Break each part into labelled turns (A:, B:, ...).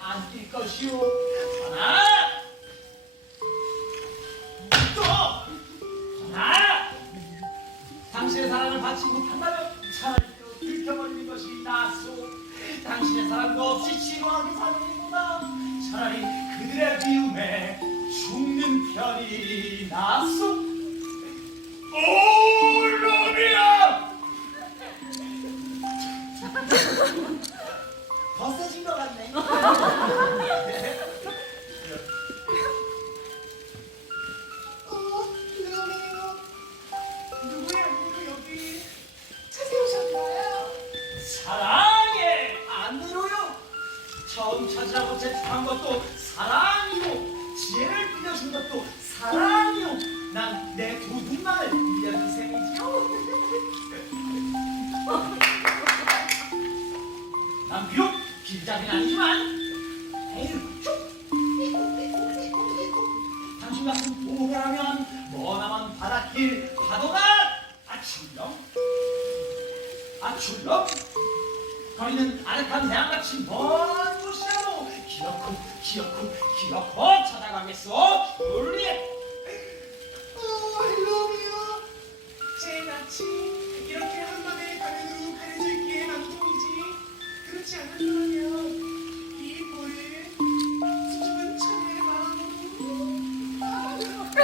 A: 안뛸 것이오. 전하! 또! 전하! 당신의 사랑을 받지 못한다면 차라리 또 들켜버리는 것이 낫소. 당신의 사랑도 없이 지루하게 살리보다 차라리 그들의 미움에 죽는 편이 낫소. 세진 것 같네
B: 어, 로미오. 누구야, 누구 여기? 찾아오셨나요?
A: 사랑의 안으로요 처음 찾으라고 제작한 것도 사랑이고 지혜를 빌려준 것도 사랑이요 난 내 두 눈만을 빌려준 셈이지요 난 비록 길잡이는 아니지만. 당신 같은 보배라면 머나먼 바닷길 파도가 아출렁 아출렁 거리는 아늑한 대양같이 먼 곳이라도 기어코 기어코 기어코 찾아가겠어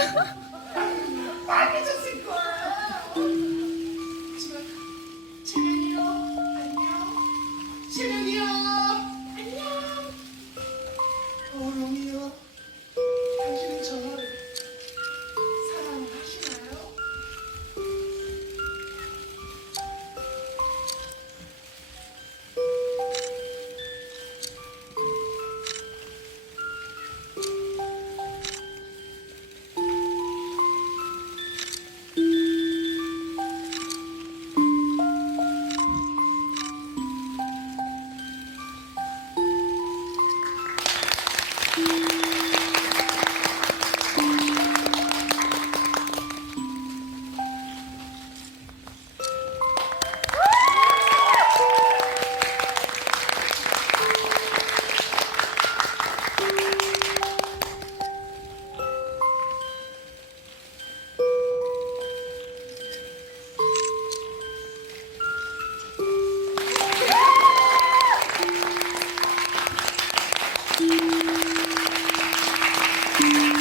B: 수줍은 Thank you.